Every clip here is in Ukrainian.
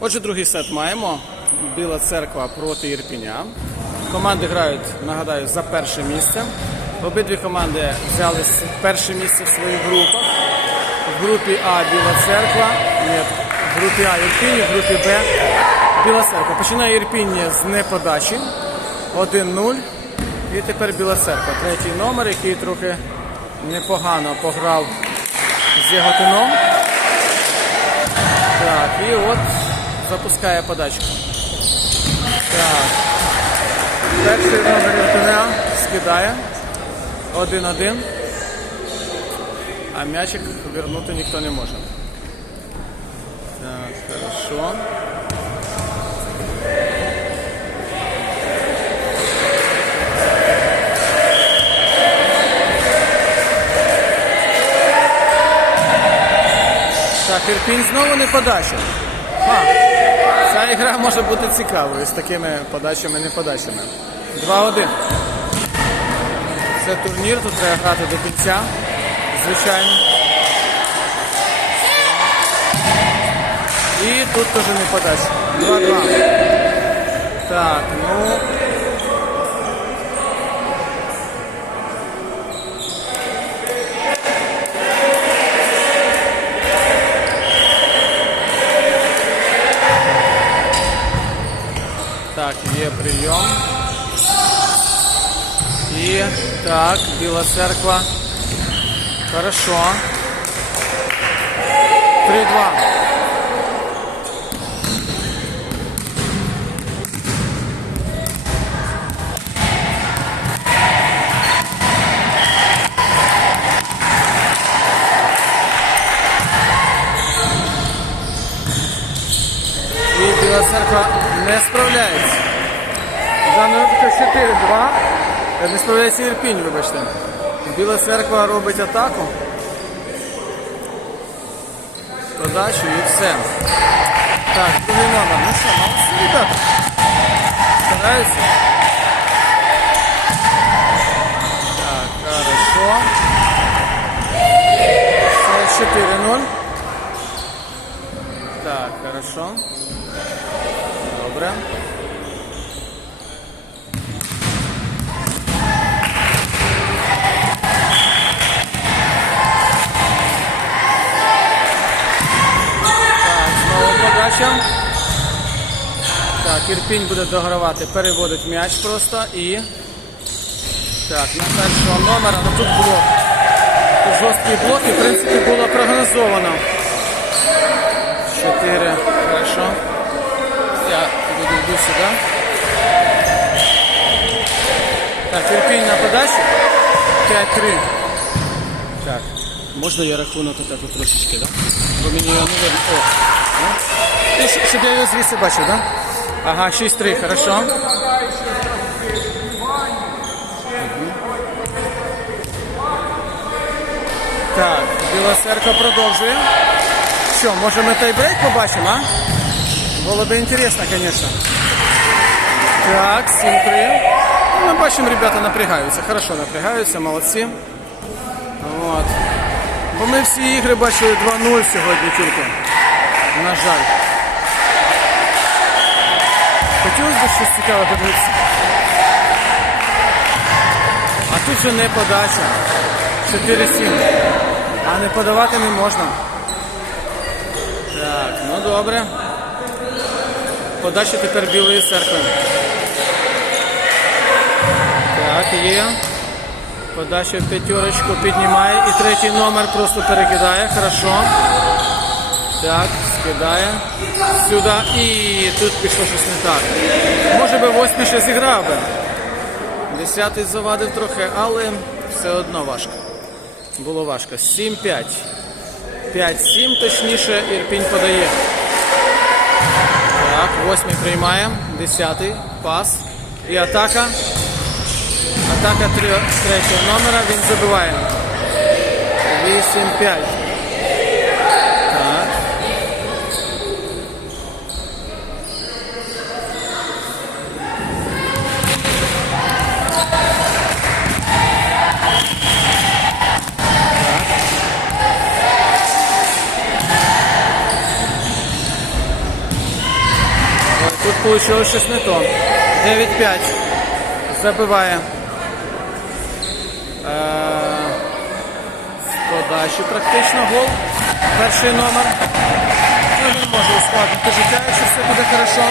Отже, другий сет маємо. Біла церква проти Ірпіня. Команди грають, нагадаю, за перше місце. Обидві команди взяли перше місце в своїх групах. В групі А Біла церква. Ні, в групі А Ірпінь, в групі Б Біла церква. Починає Ірпінь з неподачі. 1-0. І тепер Біла церква. Третій номер, який трохи непогано пограв з Яготином. Так, і от запускає подачку. Так. Перший номер Яготина скидає. 1-1. А м'ячик вернути ніхто не може. Так, хорошо. Так, Ірпінь знову не подача. Ха. Ця ігра може бути цікавою з такими подачами, і неподачами. 2-1. Це турнір, тут треба грати до кінця. Звичайно. І тут теж не подача. 2-2. Так, ну. Так, Біла церква. Хорошо. 3-2. І Біла церква не справляється. За випадку 4-2. Е, Не справляється Ірпінь, вибачте. Біла церква робить атаку. Подачу і все. Так, другий номер. Ну що, молодці, ребята. Стараються. Так, хорошо. Це 4-0. Так, хорошо. Добре. Знову. Так, Ірпінь буде догравати, переводить м'яч просто і. Так, на першого номера, ну тут. Тут жорсткий блок і в принципі було прогнозовано. Чотири. Хорошо. Я буду йду сюди. Так, Ірпінь на подачі. 5-3. Так. Можна я рахунок отак от трошечки, так? Бо мені його не видно. О. Ну. Щоб я його звідси бачив, так? Ага, 6-3, хорошо. Так, Біла церква продовжує. Що, може ми тайбрейк побачимо, а? Було би інтересно, звісно. Так, 7-3. Ну, Ми бачимо, ребята напрягаються. Хорошо напрягаються, молодці. От. Бо ми всі ігри бачили 2-0 сьогодні тільки. На жаль. Хотілося б щось цікаве подивитися. А тут же не подача. 4-7. А не подавати не можна. Так, ну добре. Подача тепер білої церкви. Так, є. Подача в п'ятерочку піднімає і третій номер просто перекидає. Хорошо. Так, скидає. Сюди. І тут пішло щось не так. Може би восьмий ще зіграв би. Десятий завадив трохи, але все одно важко. Було важко. 7-5. 5-7, точніше, Ірпінь подає. Так, восьмий приймає. Десятий. Пас. І атака. Атака третього номера. Він забиває. 8-5. Вийшло щось не то. 9-5. Забиває. Е, подачі практично гол. Перший номер. Ну, він може ускладнити життя, якщо все буде хорошо.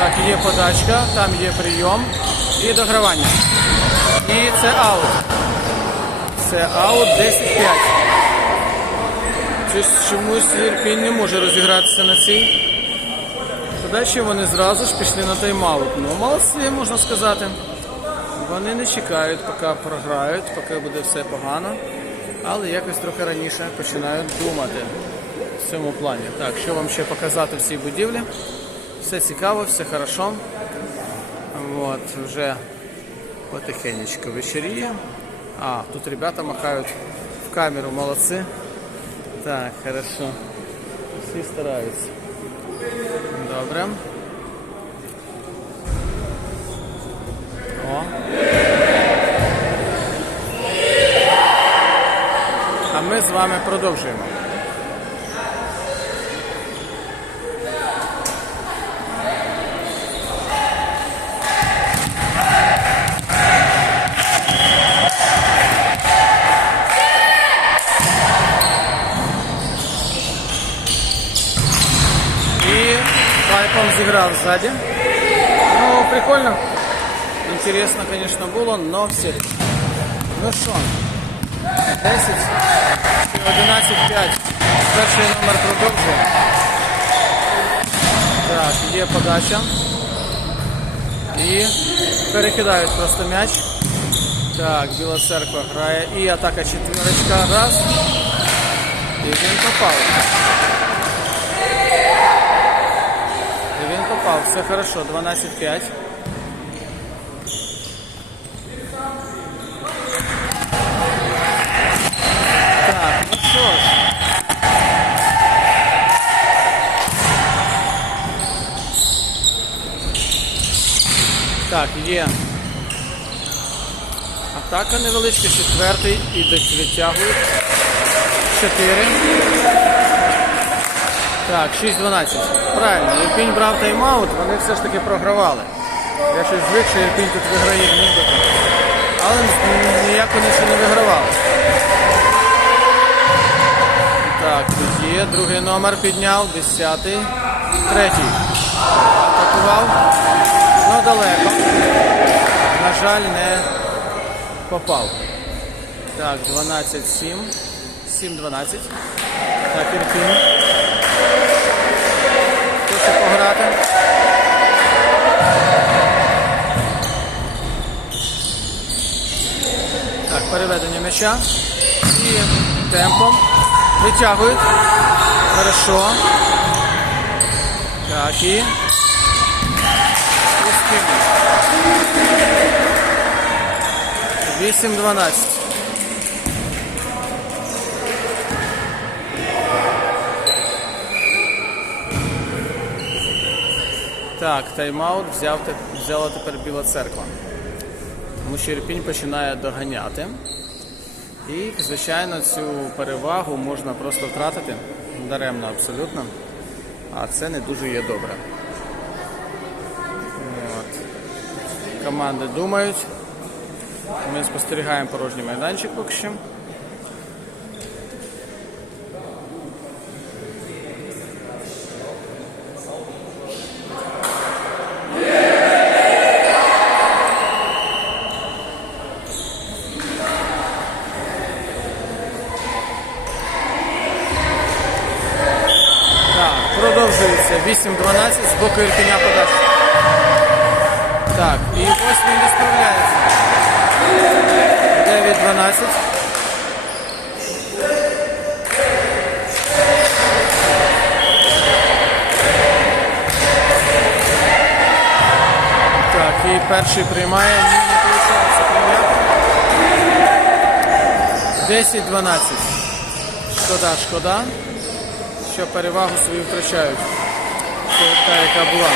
Так, є подачка, там є прийом і догравання. І це аут. Це аут 10-5. Чомусь Ірпінь не може розігратися на цій подачі. Вони зразу ж пішли на тайм-аут. Ну, молодці, можна сказати. Вони не чекають, поки програють, поки буде все погано. Але якось трохи раніше починають думати в цьому плані. Так, що вам ще показати в цій будівлі? Все цікаво, все хорошо. От, вже потихенечку вечеріє. А, тут ребята махають в камеру, молодці. Так, хорошо. Всі стараються. Добре. О. А ми з вами продовжуємо. пайпом зіграв сзади. Ну, прикольно. Интересно, конечно, было, но все. Ну що, 10, 11-5. Перший номер продовжує. Так, є подача. І перекидають просто м'яч. Так, Біла церква грає. І атака четверочка. Раз. І він попав. Попав. Все хорошо. 12-5. Так, ну що ж. Так, є. Атака невеличка, четвертий і десь відтягують. Чотири. Так, 6-12. Правильно, Ірпінь брав тайм-аут, вони все ж таки програвали. Я щось звик, що Ірпінь тут виграє нібито. Але ніяк вони ще не вигравали. Так, тут є. Другий номер підняв, десятий. Третій. Атакував. Ну далеко. На жаль, не попав. Так, 12-7. 7-12. Так, Ірпінь. Хоче пограти. Так, переведення м'яча. І темпом. Витягують. Хорошо. Так, і. Скинуть. 8-12. Так, тайм-аут взяв, взяла тепер Біла церква. Тому що Ірпінь починає доганяти. І, звичайно, цю перевагу можна просто втратити даремно абсолютно. А це не дуже є добре. От. Команди думають. Ми спостерігаємо порожній майданчик поки що. Так, продовжується 8-12 з боку Ірпеня подача. Так, і ось він не справляється. 9-12. Так, і перший приймає, ні, не виходить прийняти. 10-12. Шкода, шкода що перевагу свою втрачають. Це та, яка була.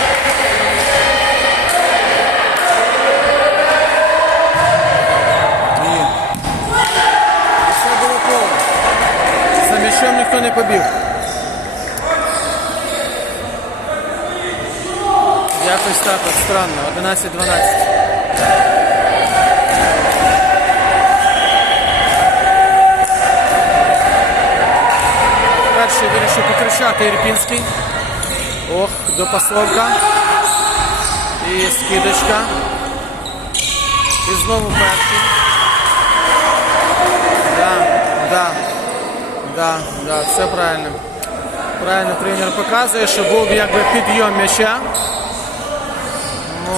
М'ячом ніхто не побіг. Якось так от странно. 11-12. Перший вирішив покричати Ірпінський. Ох, допасовка. І скидочка. І знову перший. Да, да, все правильно. Правильно тренер показує, що був якби підйом м'яча.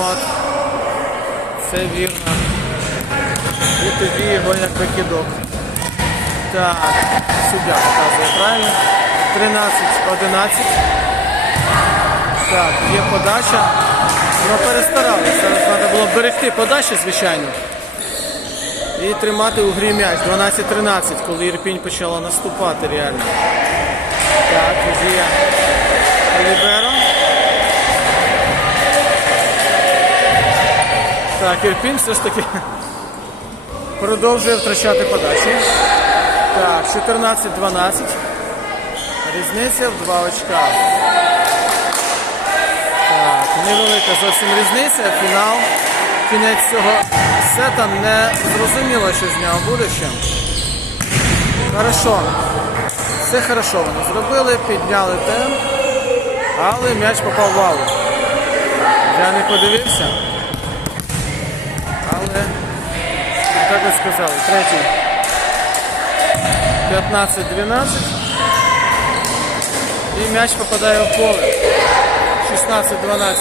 От. Це вірно. І тоді його якби кидок. Так, суддя показує правильно. 13-11. Так, є подача. Ну перестаралися. Зараз треба було берегти подачі, звичайно. І тримати у грі м'яч. 12-13, коли Ірпінь почала наступати реально. Так, є Ліберо. Так, Ірпінь все ж таки продовжує втрачати подачі. Так, 14-12. Різниця в 2 очка. Так, невелика зовсім різниця. Фінал. Кінець цього сета не зрозуміло, що з нього буде ще. Хорошо. Все хорошо вони зробили, підняли темп, але м'яч попав в аут. Я не подивився. Але, так би сказали, третій. 15-12. І м'яч попадає в поле. 16-12.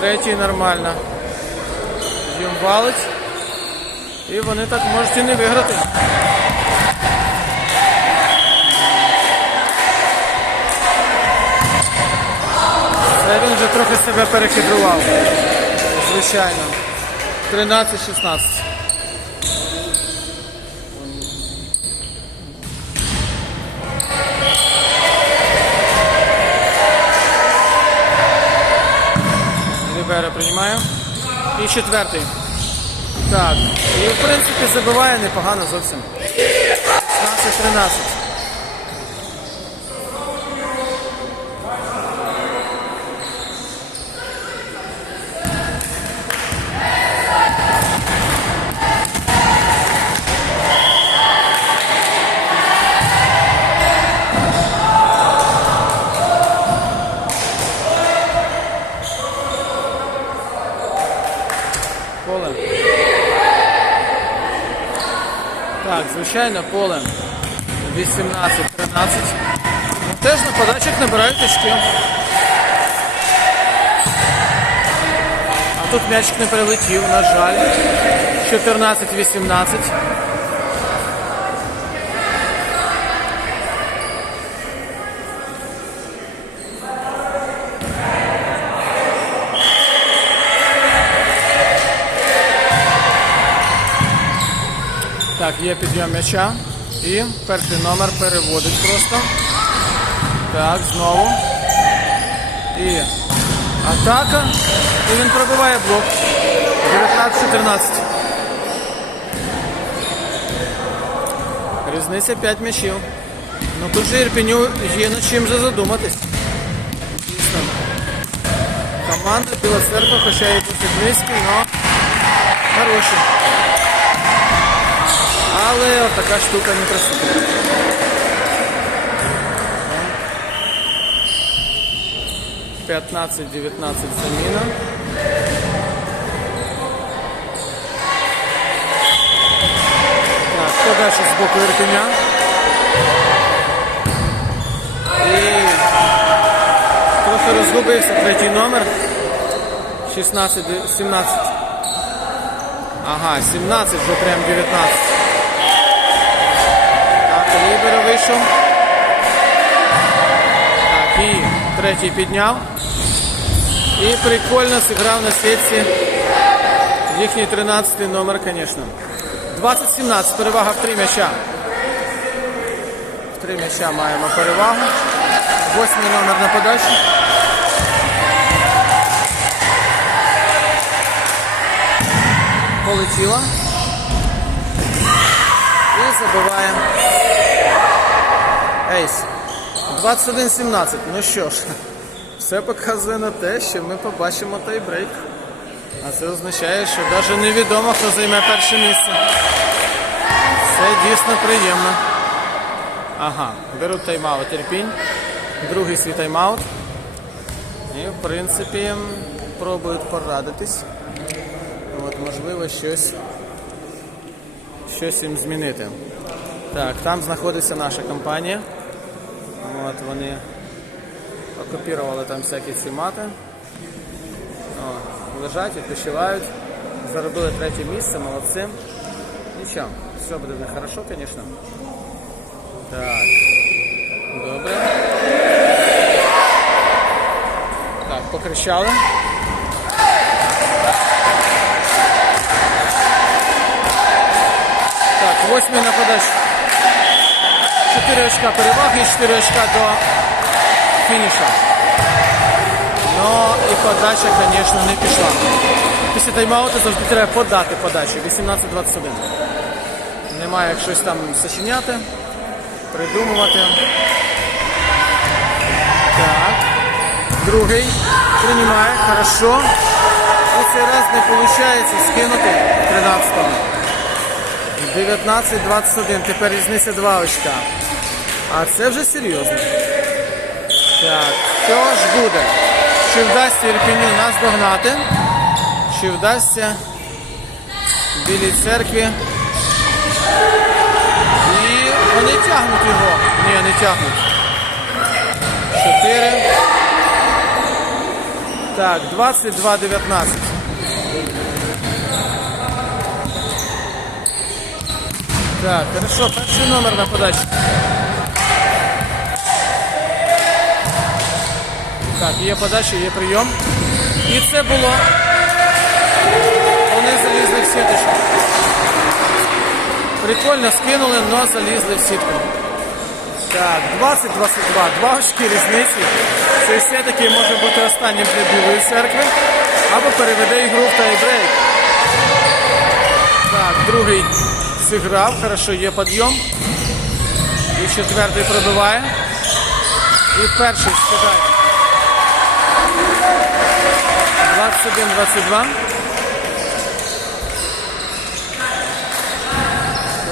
Третій нормально. Їм валить. І вони так можуть і не виграти. Це він вже трохи себе перехитрував. Звичайно. 13-16. Лібера приймає. І четвертий. Так. І в принципі забиває непогано зовсім. 16-13. Звичайно, поле 18-13. Ну, Теж на подачах набирають очки. А тут м'ячик не прилетів, на жаль. 14-18. Так, є підйом м'яча. І перший номер переводить просто. Так, знову. І атака. І він пробиває блок. 19-14. Різниця 5 м'ячів. Ну тут же Ірпеню є над чим же задуматись. Дійсно. Команда Біла Церква, хоча і досить низький, але хороший. Але така штука не красива. П'ятнадцять, дев'ятнадцять заміна. Так, далі з боку Ірпеня? І трохи розгубився третій номер. 16, 17. Ага, 17 вже прям 19. Лібера вийшов. Так, і третій підняв. І прикольно зіграв на сітці їхній 13 номер, звісно. 20-17, перевага в три м'яча. В три м'яча маємо перевагу. Восьмий номер на подачі. Полетіла. І забиває. Ейс. 21-17. Ну що ж, Все показує на те, що ми побачимо тайбрейк. А це означає, що навіть невідомо, хто займе перше місце. Це дійсно приємно. Ага, беруть тайм-аут Ірпінь. Другий свій тайм-аут. І, в принципі, пробують порадитись. От, можливо, щось, щось їм змінити. Так, там знаходиться наша компанія. От вони окупірували там всякі ці мати. О, лежать, відпочивають. Заробили третє місце, молодці. Нічого, все буде в хорошо, звісно. Так. Добре. Так, покричали. Так, восьмий на. 4 очка переваги, 4 очка до фініша. Ну і подача, звісно, не пішла. Після тайм-ауту завжди треба подати подачу. 18-21. Немає щось там сочиняти, придумувати. Так. Другий. Приймає, хорошо. І цей раз не виходить скинути 13-го. 19-21. Тепер різниця 2 очка. А це вже серйозно. Так, що ж буде? Чи вдасться Ірпіню нас догнати? Чи вдасться Білій церкві? І вони тягнуть його. Ні, не тягнуть. Чотири. Так, 22-19. Так, хорошо, перший номер на подачі. Так, є подача, є прийом. І це було. Вони залізли в сіточку. Прикольно скинули, але залізли в сітку. Так, 20-22, два очки різниці. Це все-таки може бути останнім для Білої церкви. Або переведе ігру в тайбрейк. Так, другий зіграв, хорошо, є підйом. І четвертий пробиває. І перший скидає. 21-22.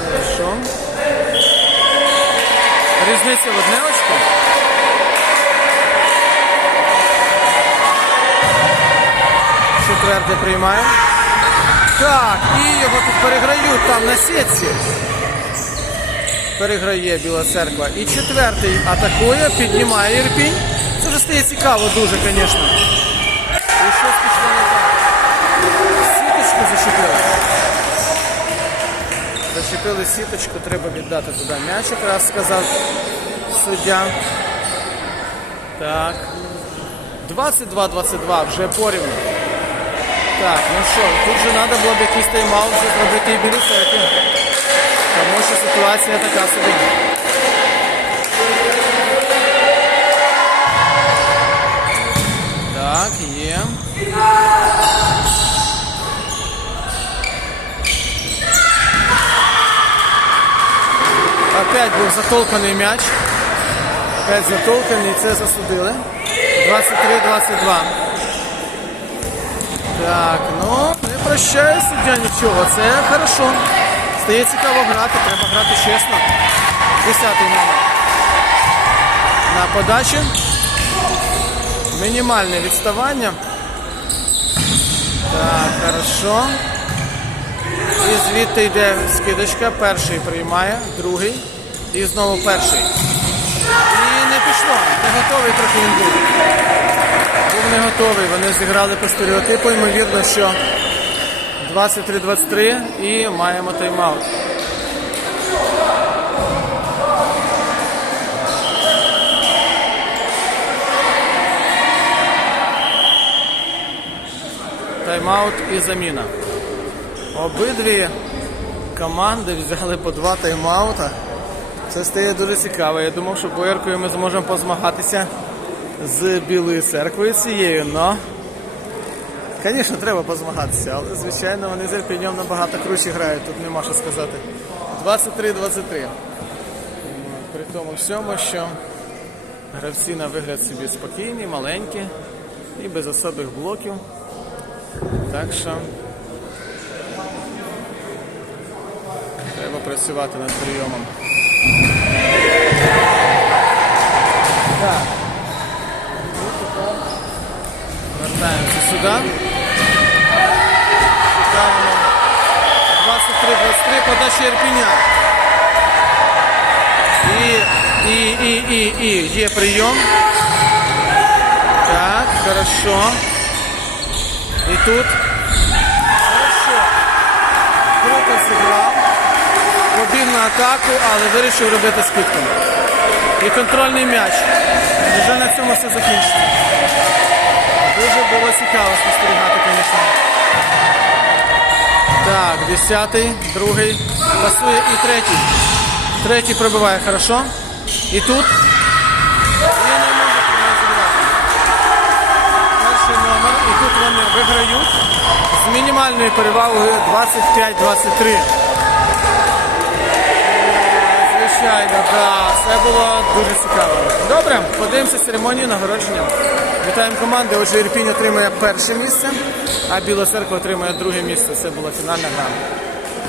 Хорошо. Різниця в одне очко. Четверте приймає. Так, і його тут переграють там на сітці. Переграє Біла церква. І четвертий атакує, піднімає Ірпінь. Це вже стає цікаво дуже, звісно. І щось пішло не так. Сіточку зачепили. Зачепили сіточку, треба віддати туди м'ячик, раз сказав суддя. Так. 22-22, вже порівну. Так, ну що, тут же треба було б якийсь тайм-аут зробити і білі. Тому що ситуація така собі. Так, є. Опять був затолканий м'яч. Опять затолканий, це засудили. 23-22. Так, ну, не прощає суддя нічого. Це хорошо. Стає цікаво грати, треба грати чесно. Десятий номер. На подачі. Мінімальне відставання. Так, хорошо. І звідти йде скидочка. Перший приймає, другий. І знову перший. І не пішло. Не готовий трохи він був. Був не готовий. Вони зіграли по стереотипу. Ймовірно, що 23-23 і маємо тайм-аут. Тайм-аут і заміна. Обидві команди взяли по два тайм-аута. Це стає дуже цікаво. Я думав, що бояркою ми зможемо позмагатися з Білою церквою цією, але, звісно, треба позмагатися, але, звичайно, вони з Ірпіньом набагато круче грають, тут нема що сказати. 23-23. При тому всьому, що Гравці на вигляд собі спокійні, маленькі і без особих блоків. Так що треба працювати над прийомом. Так. Ну, тепер Вертаємося сюди. Шукаємо 23-23 подача Ірпіня. І, і, і, і, і є прийом. Так, хорошо. І тут. Хорошо. Круто зіграв. Побіг на атаку, але вирішив робити скидку. І контрольний м'яч. Вже на цьому все закінчиться. Дуже було цікаво спостерігати, звісно. Так, десятий, другий. Пасує і третій. Третій пробиває хорошо. І тут. Виграють з мінімальною перевагою 25-23. Звичайно, так. все було дуже цікаво. Добре, подивимося церемонію нагородження. Вітаємо команди. Отже, Ірпінь отримує перше місце, а Біла Церква отримує друге місце. Це була фінальна гра.